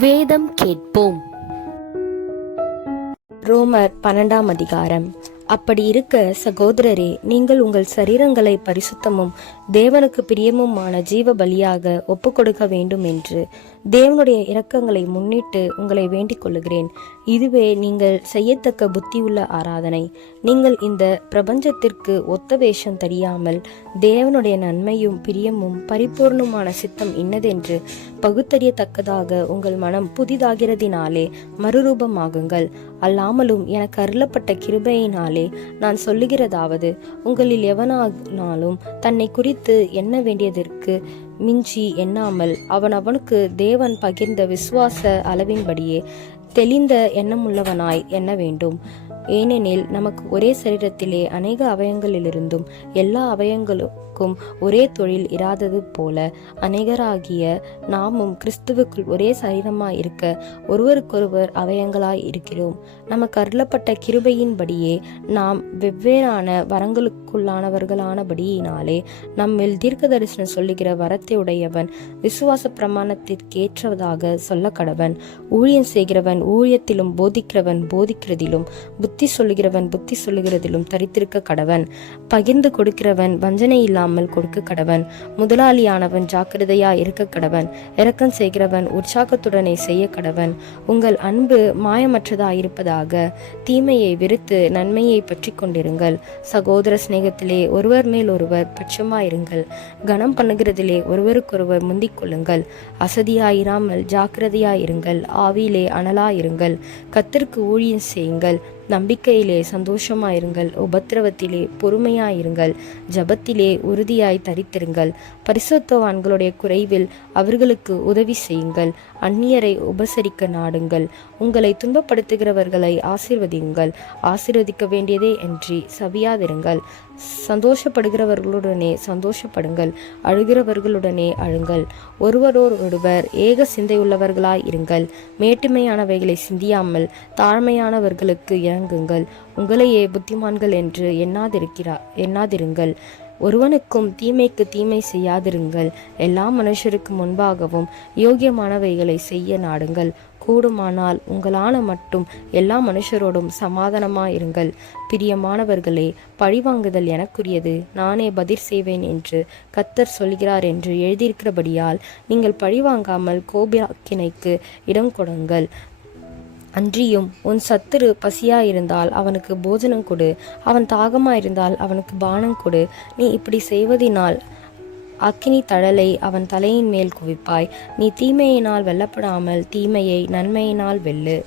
வேதம் கேட்போம். ரோமர் பன்னெண்டாம் அதிகாரம். அப்படி இருக்க சகோதரரே நீங்கள் உங்கள் சரீரங்களை பரிசுத்தமும் தேவனுக்கு பிரியமுமான ஜீவ பலியாக ஒப்புக்கொடுக்க வேண்டும் என்று தேவனுடைய இரக்கங்களை முன்னிட்டு உங்களை வேண்டிக் கொள்ளுகிறேன். இதுவே நீங்கள் செய்யத்தக்க புத்தியுள்ள ஆராதனை. நீங்கள் இந்த பிரபஞ்சத்திற்கு ஒத்த வேஷம் தெரியாமல் தேவனுடைய நன்மையும் பிரியமும் பரிபூர்ணமான சித்தம் இன்னதென்று பகுத்தறியத்தக்கதாக உங்கள் மனம் புதிதாகிறதினாலே மறுரூபமாகுங்கள். அல்லாமலும் எனக்கு அருளப்பட்ட கிருபையினாலே நான் சொல்லுகிறதாவது உங்களில் எவனானாலும் தன்னை குறித்து எண்ண வேண்டியதற்கு மிஞ்சி எண்ணாமல் அவன் அவனுக்கு தேவன் பகிர்ந்த விசுவாச அளவின்படியே தெளிந்த எண்ணமுள்ளவனாய் எண்ண வேண்டும்? ஏனெனில் நமக்கு ஒரே சரீரத்திலே அநேக அவயங்களிலிருந்தும் எல்லா அவயங்களுக்கும் ஒரே தொழில் இராதது போல அநேகராகிய நாமும் கிறிஸ்துவுக்குள் ஒரே சரீரமாய் இருக்க ஒருவருக்கொருவர் அவயங்களாய் இருக்கிறோம். நமக்கு அருளப்பட்ட கிருபையின்படியே நாம் வெவ்வேறான வரங்களுக்குள்ளானவர்களானபடியினாலே நம்மில் தீர்க்க தரிசனம் சொல்லுகிற வரத்தை உடையவன் விசுவாச பிரமாணத்திற்கேற்றதாக சொல்ல கடவன் ஊழியம் செய்கிறவன் ஊழியத்திலும் போதிக்கிறவன் போதிக்கிறதிலும் புத்தி புத்தி சொல்லுகிறவன் புத்தி சொல்லுகிறதிலும் தரித்திருக்க கடவன். பகிர்ந்து கொடுக்கிறவன் வஞ்சனை இல்லாமல் கொடுக்க கடவன். முதலாளியானவன் ஜாக்கிரதையா இருக்க கடவன். இரக்கம் செய்கிறவன் உற்சாகத்துடனே செய்ய கடவன். உங்கள் அன்பு மாயமற்றதாயிருப்பதாக. தீமையை வெறுத்து நன்மையை பற்றி கொண்டிருங்கள். சகோதர சிநேகத்திலே ஒருவர் மேல் ஒருவர் பட்சமாயிருங்கள். கனம் பண்ணுகிறதிலே ஒருவருக்கொருவர் முந்திக் கொள்ளுங்கள். அசதியாயிராமல் ஜாக்கிரதையாயிருங்கள். ஆவியிலே அனலாயிருங்கள். கத்திற்கு ஊழியம் செய்யுங்கள். நம்பிக்கையிலே சந்தோஷமாயிருங்கள் உபத்திரவத்திலே பொறுமையாயிருங்கள் ஜபத்திலே உறுதியாய் தரித்திருங்கள். பரிசுத்தவான்களுடைய குறைவில் அவர்களுக்கு உதவி செய்யுங்கள் அந்நியரை உபசரிக்க நாடுங்கள். உங்களை துன்பப்படுத்துகிறவர்களை ஆசீர்வதியுங்கள் ஆசீர்வதிக்க வேண்டியதே என்று சபியாதிருங்கள் சந்தோஷப்படுகிறவர்களுடனே சந்தோஷப்படுங்கள் அழுகிறவர்களுடனே அழுங்கள். ஒருவரோர் ஒருவர் ஏக சிந்தையுள்ளவர்களாய் இருங்கள் மேட்டுமையானவைகளை சிந்தியாமல் தாழ்மையானவர்களுக்கு இறங்குங்கள் உங்களையே புத்திமான்கள் என்று எண்ணாதிருக்கிறா எண்ணாதிருங்கள். ஒருவனுக்கும் தீமைக்கு தீமை செய்யாதிருங்கள். எல்லா மனுஷருக்கு முன்பாகவும் யோகியமானவைகளை செய்ய நாடுங்கள். கூடுமானால் உங்களான மட்டும் எல்லா மனுஷரோடும் சமாதானமாயிருங்கள். பிரியமானவர்களே பழிவாங்குதல் எனக்குரியது. நானே பதிர் செய்வேன் என்று கத்தர் சொல்கிறார் என்று எழுதியிருக்கிறபடியால் நீங்கள் பழிவாங்காமல் கோபியாக்கினைக்கு இடம் கொடுங்கள். அன்றியும் உன் சத்துரு பசியாயிருந்தால் அவனுக்கு போஜனம் கொடு. அவன் தாகமாயிருந்தால் அவனுக்கு பானம் கொடு. நீ இப்படி செய்வதினால் அக்கினி தழலை அவன் தலையின் மேல் குவிப்பாய். நீ தீமையினால் வெல்லப்படாமல் தீமையை நன்மையினால் வெல்லு.